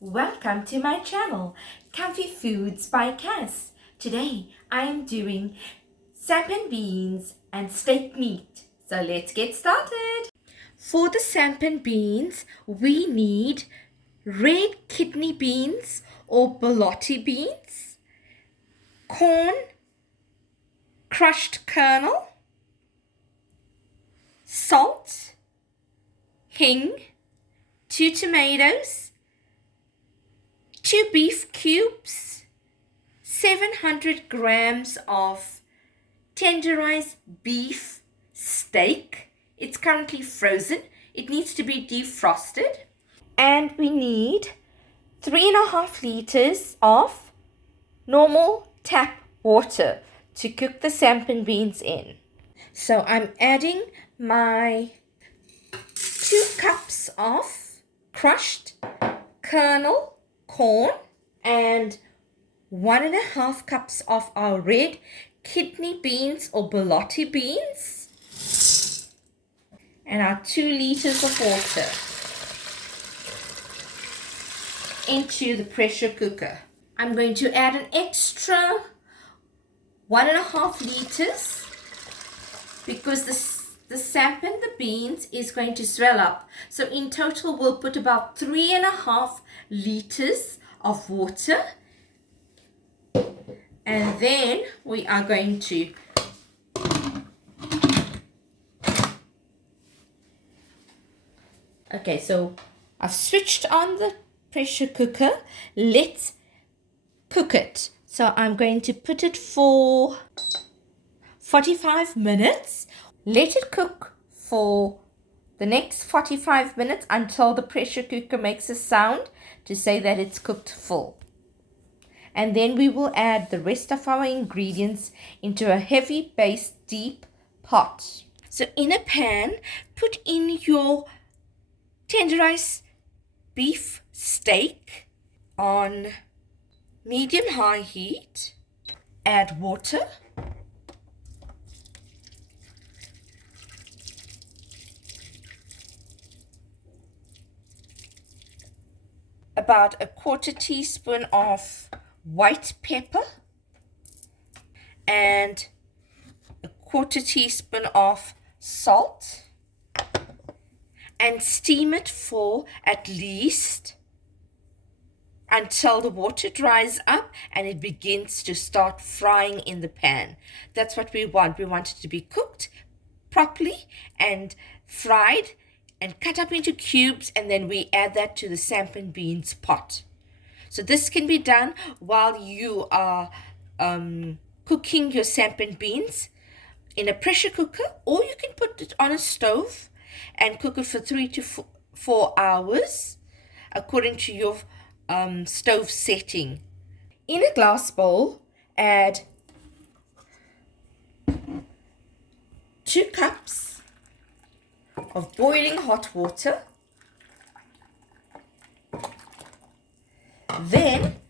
welcome to my channel, Comfy Foods by Cass. Today I am doing samp and beans and steak meat. So let's get started. For the samp and beans, we need red kidney beans or Borlotti beans, corn, crushed kernel, salt, hing, 2 tomatoes, 2 beef cubes, 700 grams of tenderized beef steak. It's currently frozen. It needs to be defrosted. And we need 3.5 liters of normal tap water to cook the samp and beans in. So I'm adding my 2 cups of crushed kernel corn and 1.5 cups of our red kidney beans or Borlotti beans and our 2 liters of water into the pressure cooker. I'm going to add an extra 1.5 liters because the samp and the beans is going to swell up. So in total we'll put about 3.5 liters of water. And then we are going to so I've switched on the pressure cooker. Let's cook it. So I'm going to put it for 45 minutes. Let it cook for the next 45 minutes until the pressure cooker makes a sound to say that it's cooked full. And then we will add the rest of our ingredients into a heavy base deep pot. So in a pan, put in your tenderized beef steak on medium-high heat. Add water. About a 1/4 teaspoon of white pepper and a 1/4 teaspoon of salt, and steam it for at least until the water dries up and it begins to start frying in the pan. That's what we want. We want it to be cooked properly and fried and cut up into cubes, and then we add that to the samp and beans pot. So this can be done while you are cooking your samp and beans in a pressure cooker, or you can put it on a stove and cook it for 3 to 4 hours according to your stove setting. In a glass bowl, add 2 cups of boiling hot water. Then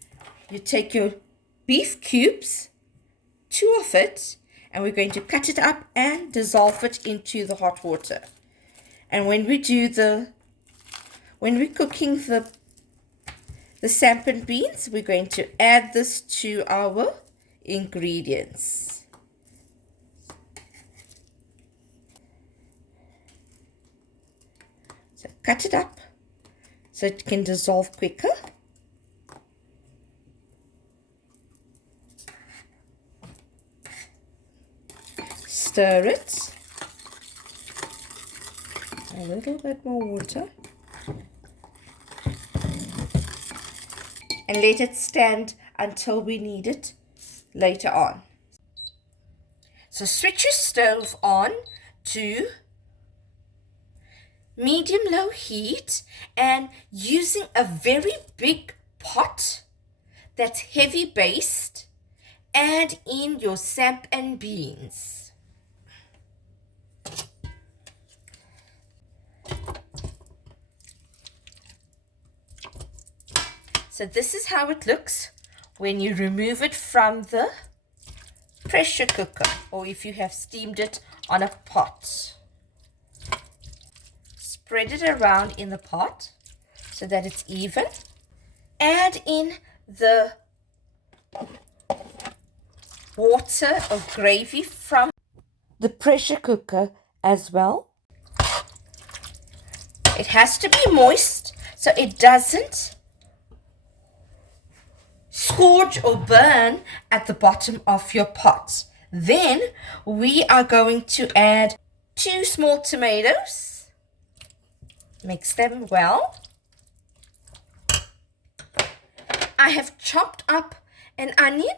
you take your beef cubes, 2 of it, and we're going to cut it up and dissolve it into the hot water. And when we're cooking the samp and beans, we're going to add this to our ingredients. So cut it up so it can dissolve quicker. Stir it. A little bit more water. And let it stand until we need it later on. So switch your stove on to medium-low heat, and using a very big pot that's heavy based, add in your samp and beans. So this is how it looks when you remove it from the pressure cooker, or if you have steamed it on a pot. Spread it around in the pot so that it's even. add in the water or gravy from the pressure cooker as well. It has to be moist so it doesn't scorch or burn at the bottom of your pot. Then we are going to add 2 small tomatoes. Mix them well. I have chopped up an onion,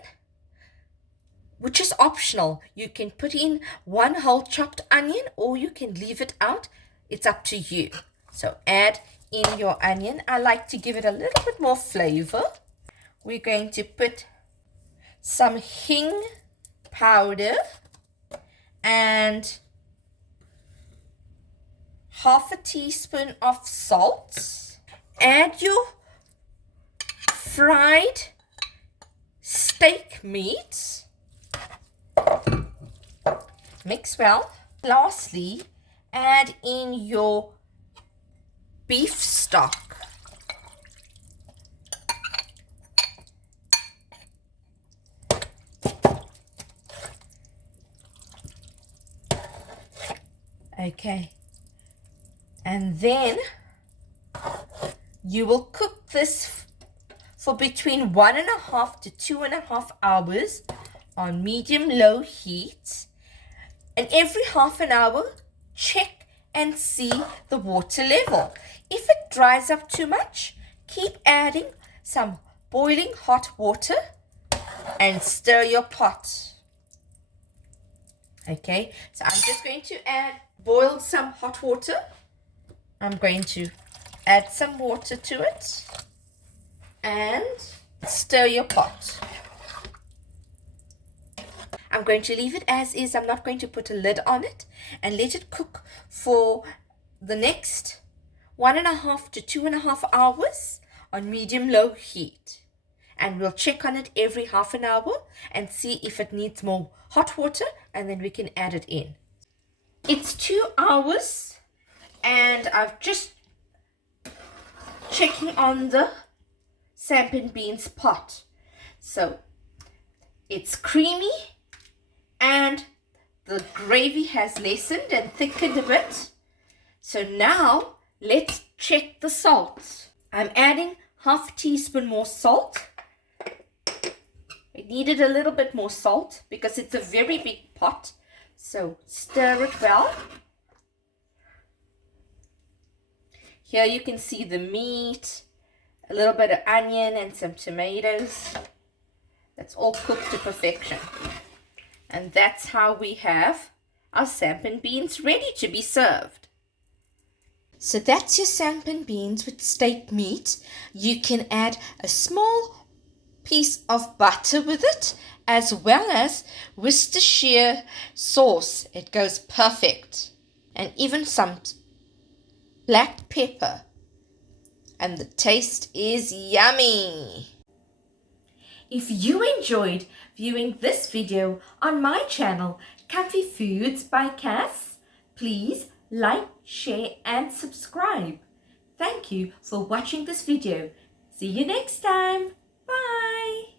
which is optional. You can put in 1 whole chopped onion or you can leave it out. It's up to you. So add in your onion. I like to give it a little bit more flavor. We're going to put some hing powder and half a teaspoon of salt. Add your fried steak meat. Mix well. Lastly, add in your beef stock. Okay. And then you will cook this for between 1.5 to 2.5 hours on medium-low heat. And every half an hour, check and see the water level. If it dries up too much, keep adding some boiling hot water and stir your pot. Okay, so I'm just going to boil some hot water. I'm going to add some water to it and stir your pot. I'm going to leave it as is. I'm not going to put a lid on it and let it cook for the next 1.5 to 2.5 hours on medium-low heat. And we'll check on it every half an hour and see if it needs more hot water, and then we can add it in. It's 2 hours and I've just checking on the Samp and Beans pot. So it's creamy and the gravy has lessened and thickened a bit. So now let's check the salt. I'm adding half a teaspoon more salt. It needed a little bit more salt because it's a very big pot. So stir it well. Here you can see the meat, a little bit of onion and some tomatoes. That's all cooked to perfection. And that's how we have our Samp and Beans ready to be served. So that's your Samp and Beans with steak meat. You can add a small piece of butter with it, as well as Worcestershire sauce. It goes perfect. And even some black pepper. And the taste is yummy. If you enjoyed viewing this video on my channel, Comfy Foods by Cass, please like, share and subscribe. Thank you for watching this video. See you next time. Bye.